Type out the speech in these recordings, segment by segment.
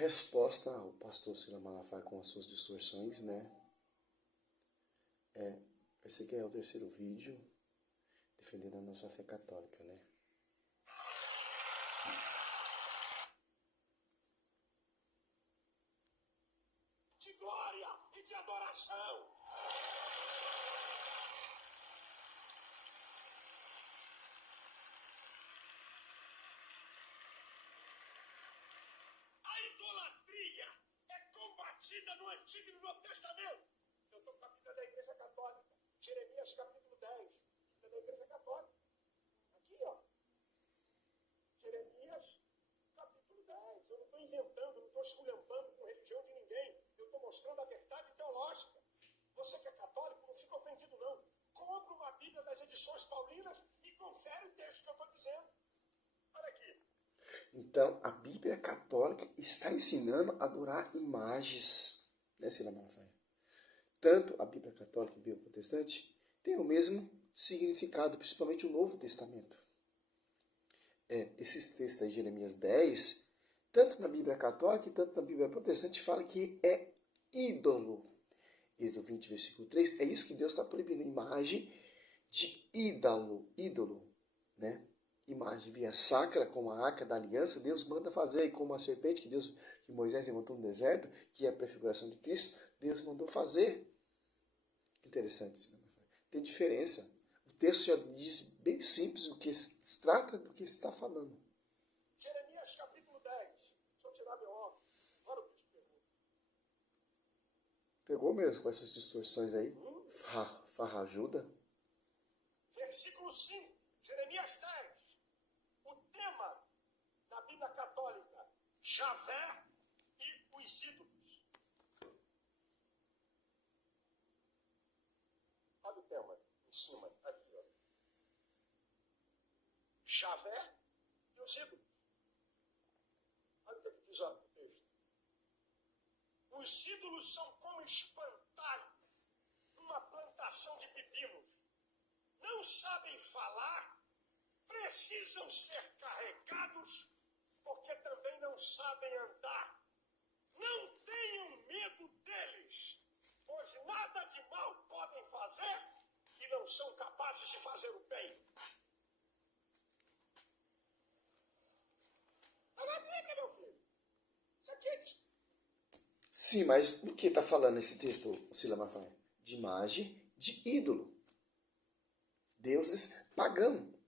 resposta ao pastor Silas Malafaia com as suas distorções, né? Esse aqui é o terceiro vídeo defendendo a nossa fé católica, né? De glória e de adoração. A idolatria é combatida no Antigo e no Novo Testamento. Eu estou com a Bíblia da Igreja Católica, Jeremias capítulo 10, Bíblia da Igreja Católica. Aqui, ó. Jeremias capítulo 10. Eu não estou inventando, não estou esculhambando com religião de ninguém. Eu estou mostrando a verdade teológica. Você que é católico, não fica ofendido, não. Compra uma Bíblia das edições paulinas e confere o texto que eu estou dizendo. Olha aqui. Então, a Bíblia católica está ensinando a adorar imagens, né, Silas Malafaia? Tanto a Bíblia católica e a Bíblia protestante têm o mesmo significado, principalmente o Novo Testamento. Esses textos de Jeremias 10, tanto na Bíblia católica e tanto na Bíblia protestante, fala que é ídolo. Êxodo 20, versículo 3, é isso que Deus está proibindo, imagem de ídolo, né? Imagem via sacra, como a arca da aliança, Deus manda fazer, e como a serpente que Moisés levantou no deserto, que é a prefiguração de Cristo, Deus mandou fazer. Interessante, tem diferença. O texto já diz bem simples o que se trata do que está falando. Jeremias capítulo 10. Deixa eu tirar meu óculos. Olha o que te pergunto. Pegou mesmo com essas distorções aí? Farrajuda? Versículo 5. Jeremias 10. O tema da Bíblia Católica: Javé e os ídolos. Olha o tema em cima, aqui, ó. Javé e os ídolos. Olha o que diz o texto. Os ídolos são como espantalho numa plantação de pepinos. Não sabem falar, precisam ser carregados, porque também não sabem andar. Não tenham medo deles, pois nada de mal podem fazer e não são capazes de fazer o bem. Está na Bíblia, meu filho. Isso aqui é de... Sim, mas do que está falando esse texto, Silas Malafaia? De imagem de ídolo. Deuses pagãos.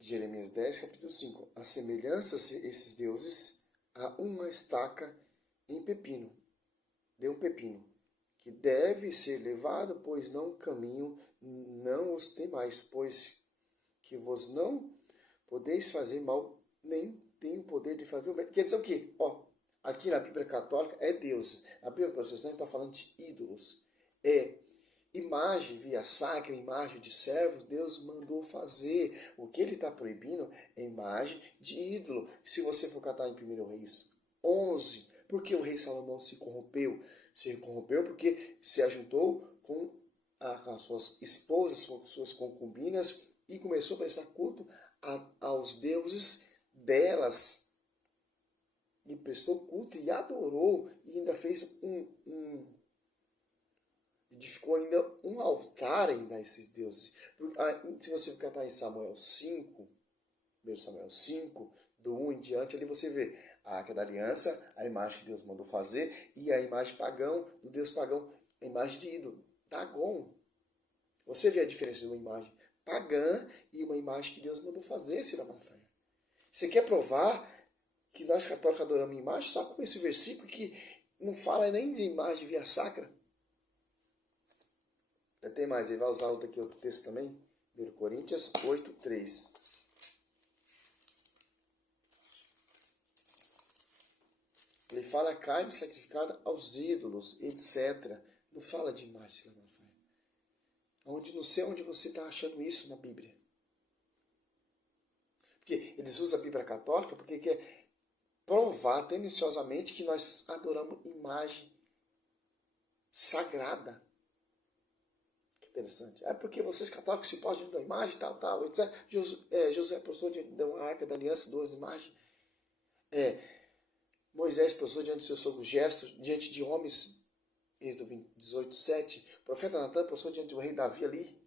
Jeremias 10, capítulo 5. Assemelhança-se esses deuses a uma estaca em pepino, de um pepino, que deve ser levado, pois não caminho, não os temais, pois que vos não podeis fazer mal, nem tem o poder de fazer o bem. Quer dizer o quê? Aqui na Bíblia Católica é Deus. A Bíblia Protestante está falando de ídolos. Imagem via sacra, imagem de servos, Deus mandou fazer. O que ele está proibindo é imagem de ídolo. Se você for catar em 1 Reis 11, por que o rei Salomão se corrompeu? Se corrompeu porque se ajuntou com as suas esposas, com suas concubinas e começou a prestar culto aos deuses delas. E prestou culto e adorou e ainda fez edificou ainda um altar ainda a esses deuses. Se você catar em Samuel 5, 1 Samuel 5, do 1 em diante, ali você vê a Arca da Aliança, a imagem que Deus mandou fazer, e a imagem pagão, do Deus pagão, a imagem de ídolo, Dagon. Você vê a diferença de uma imagem pagã e uma imagem que Deus mandou fazer, Silas Malafaia. Você quer provar que nós católicos adoramos imagem só com esse versículo que não fala nem de imagem via sacra? Tem mais, ele vai usar outro texto também, 1 Coríntios 8, 3. Ele fala carne sacrificada aos ídolos, etc. Não fala de imagem, Silas Malafaia. Não sei onde você está achando isso na Bíblia. Porque eles usam a Bíblia católica porque quer provar tendenciosamente que nós adoramos imagem sagrada. Interessante. É porque vocês católicos se postam diante da imagem, tal, etc. Josué postou diante de uma arca da aliança, 2 imagens. Moisés postou diante do seu sogro Gesto, diante de homens, Êxodo 18:7. O profeta Natan postou diante do rei Davi ali,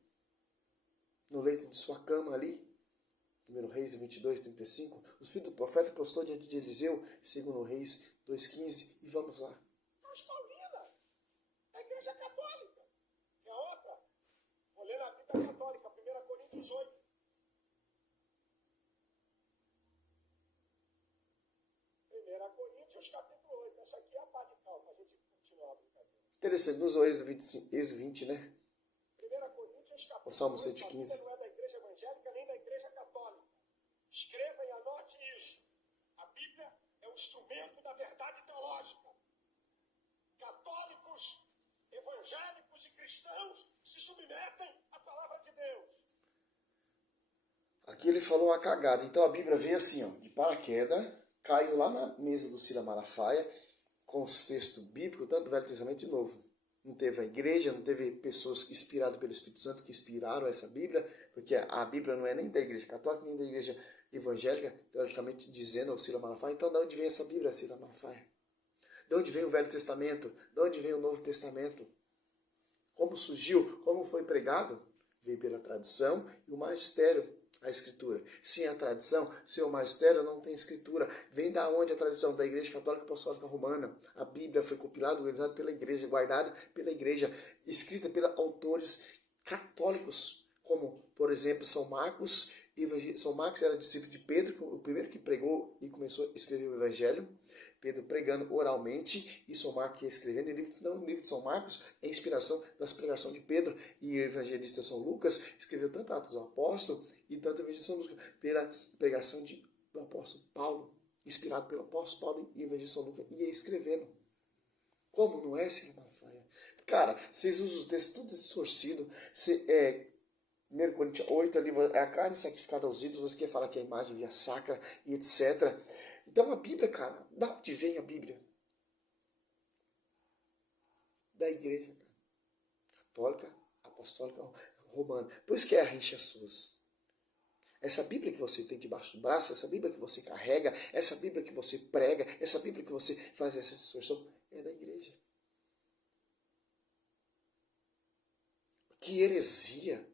no leito de sua cama ali. 1 Reis 22:35. Os filhos do profeta postou diante de Eliseu, 2 Reis 2:15. E vamos lá. Mas Paulina, a igreja católica, que é outra. Vou ler na Bíblia católica, 1 Coríntios 8. 1 Coríntios capítulo 8. Essa aqui é a parte de calma, a gente continuar a brincadeira. Interessante, nos Êxodo 20, né? 1 Coríntios capítulo 8. O Salmo A 115. Bíblia não é da igreja evangélica nem da igreja católica. Escreva e anote isso. A Bíblia é o instrumento da verdade teológica. Católicos, evangélicos e cristãos se submetem à palavra de Deus. Aqui ele falou uma cagada. Então a Bíblia veio assim, ó, de paraquedas, caiu lá na mesa do Cira Malafaia, com os textos bíblicos, tanto do Velho Testamento e Novo. Não teve a igreja, não teve pessoas inspiradas pelo Espírito Santo que inspiraram essa Bíblia, porque a Bíblia não é nem da igreja católica, nem da igreja evangélica, teoricamente dizendo ao Cira Malafaia. Então de onde vem essa Bíblia, Cira Malafaia? De onde vem o Velho Testamento? De onde vem o Novo Testamento? Como surgiu? Como foi pregado? Veio pela tradição e o magistério, a escritura. Sem a tradição, sem o magistério, não tem escritura. Vem da onde a tradição? Da Igreja Católica Apostólica Romana. A Bíblia foi compilada, organizada pela igreja, guardada pela igreja, escrita pelos autores católicos, como, por exemplo, São Marcos. São Marcos era discípulo de Pedro, o primeiro que pregou e começou a escrever o Evangelho. Pedro pregando oralmente e São Marcos escrevendo. No livro de São Marcos é a inspiração das pregações de Pedro, e o evangelista São Lucas escreveu tanto Atos do Apóstolo e tanto o evangelista São Lucas pela pregação do apóstolo Paulo, inspirado pelo apóstolo Paulo e o evangelista São Lucas, ia escrevendo. Como não é, Cira Malafaia? Cara, vocês usam o texto tudo distorcido. 1 Coríntios 8, ali, é a carne sacrificada aos ídolos, você quer falar que a imagem via sacra e etc. Então a Bíblia, cara, da onde vem a Bíblia? Da igreja, cara. Católica, apostólica, romana. Por isso que é a rixa suas. Essa Bíblia que você tem debaixo do braço, essa Bíblia que você carrega, essa Bíblia que você prega, essa Bíblia que você faz essa distorção, é da igreja. Que heresia!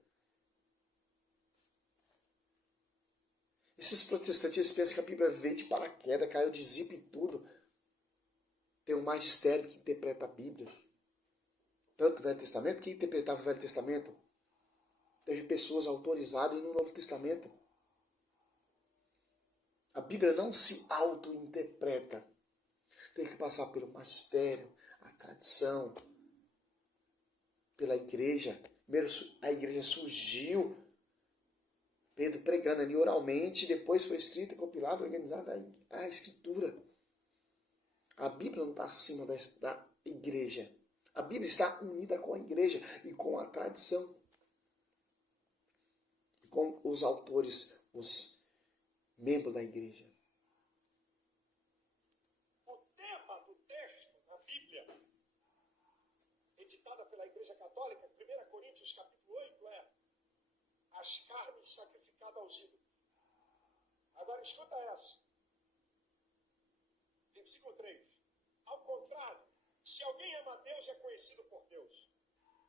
Esses protestantes pensam que a Bíblia veio de paraquedas, caiu de zipo e tudo. Tem um magistério que interpreta a Bíblia. Tanto o Velho Testamento, quem interpretava o Velho Testamento? Teve pessoas autorizadas no Novo Testamento. A Bíblia não se auto-interpreta. Tem que passar pelo magistério, a tradição, pela igreja. Primeiro a igreja surgiu, Pedro pregando ali oralmente, depois foi escrita, compilada, organizada a escritura. A Bíblia não está acima da igreja. A Bíblia está unida com a igreja e com a tradição. Com os autores, os membros da igreja. O tema do texto na Bíblia, editada pela Igreja Católica, 1 Coríntios capítulo 8, é as carnes sacrificadas aos ídolos. Agora escuta essa. Versículo 3. Ao contrário, se alguém ama Deus, é conhecido por Deus.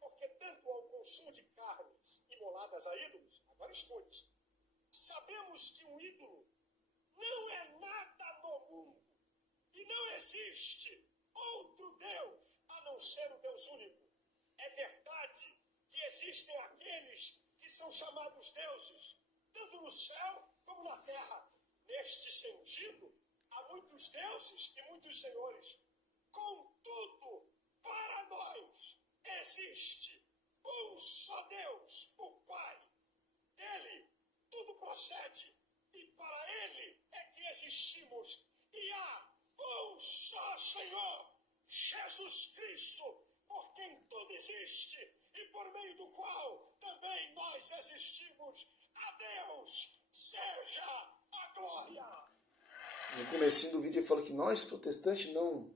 Porque tanto ao consumo de carnes imoladas a ídolos, agora escute, sabemos que um ídolo não é nada no mundo e não existe outro Deus a não ser o Deus único. É verdade que existem aqueles que são chamados deuses, tanto no céu como na terra. Neste sentido, há muitos deuses e muitos senhores. Contudo, para nós existe um só Deus, o Pai. Dele tudo procede e para ele é que existimos. E há um só Senhor, Jesus Cristo, por quem tudo existe e por meio do qual também nós existimos. A Deus seja a glória. No comecinho do vídeo ele falou que nós, protestantes, não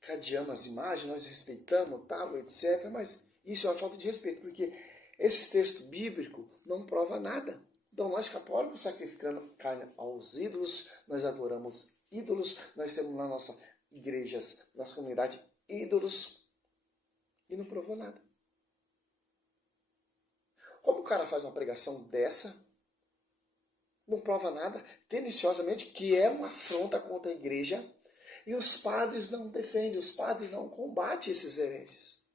cadeamos as imagens, nós respeitamos, tal, etc. Mas isso é uma falta de respeito, porque Esse texto bíblico não prova nada. Então, nós católicos sacrificando carne aos ídolos, nós adoramos ídolos, nós temos nas nossas igrejas, nas comunidades, ídolos, e não provou nada. Como o cara faz uma pregação dessa, não prova nada, tendenciosamente, que é uma afronta contra a igreja, e os padres não defendem, os padres não combatem esses hereges.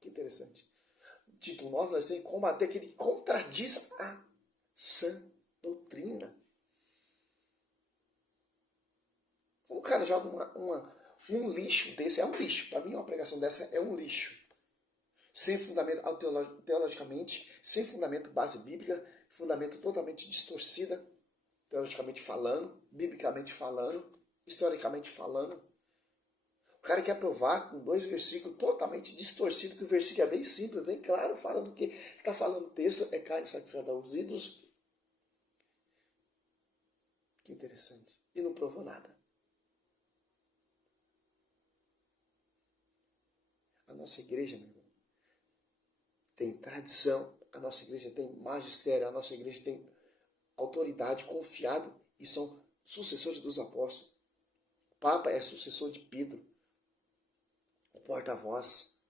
Que interessante. Título 9, nós temos que combater aquele que contradiz a sã doutrina. Como o cara joga um lixo desse, é um lixo. Para mim, uma pregação dessa é um lixo. Sem fundamento teologicamente, sem fundamento base bíblica, fundamento totalmente distorcida, teologicamente falando, biblicamente falando, historicamente falando. O cara quer provar com 2 versículos totalmente distorcidos, que o versículo é bem simples, bem claro, fala do que está falando o texto, é carne sacrificada aos ídolos. Que interessante. E não provou nada. A nossa igreja, meu irmão, tem tradição, a nossa igreja tem magistério, a nossa igreja tem autoridade, confiado, e são sucessores dos apóstolos. O Papa é sucessor de Pedro, o porta-voz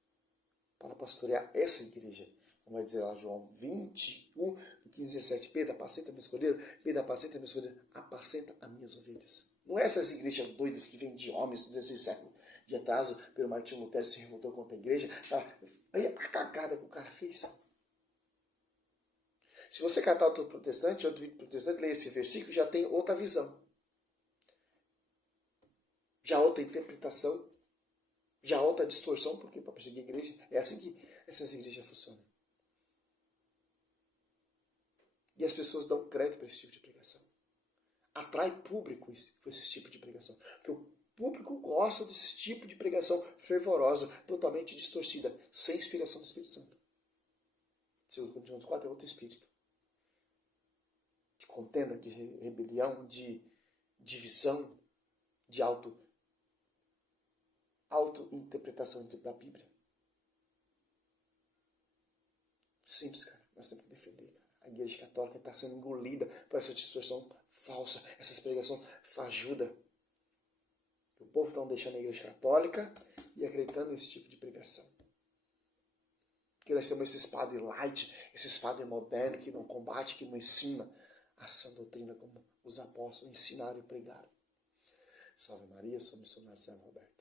para pastorear essa igreja. Como vai dizer lá João 21, 15, 17, Pedro, apacenta meus cordeiros, Pedro, apacenta meus cordeiros, apacenta as minhas ovelhas. Não é essas igrejas doidas que vêm de homens do 16 século de atraso, pelo Martinho Lutero se revoltou contra a igreja. Aí é a cagada que o cara fez. Se você catar outro protestante, outro vídeo protestante, lê esse versículo, já tem outra visão. Já outra interpretação, já outra distorção, porque para perseguir a igreja, é assim que essas igrejas funcionam. E as pessoas dão crédito para esse tipo de pregação. Atrai público com esse tipo de pregação. Porque o público gosta desse tipo de pregação fervorosa, totalmente distorcida, sem inspiração do Espírito Santo. 2 Coríntios 4 é outro espírito. De contenda, de rebelião, de divisão, de auto-interpretação da Bíblia. Simples, cara. Nós temos que defender, cara. A igreja católica está sendo engolida por essa distorção falsa, essas pregações fajuda. O povo está deixando a igreja católica e acreditando nesse tipo de pregação. Porque nós temos esses padres light, esses padres modernos que não combatem, que não ensinam a sã doutrina como os apóstolos ensinaram e pregaram. Salve Maria, sou missionário São Roberto.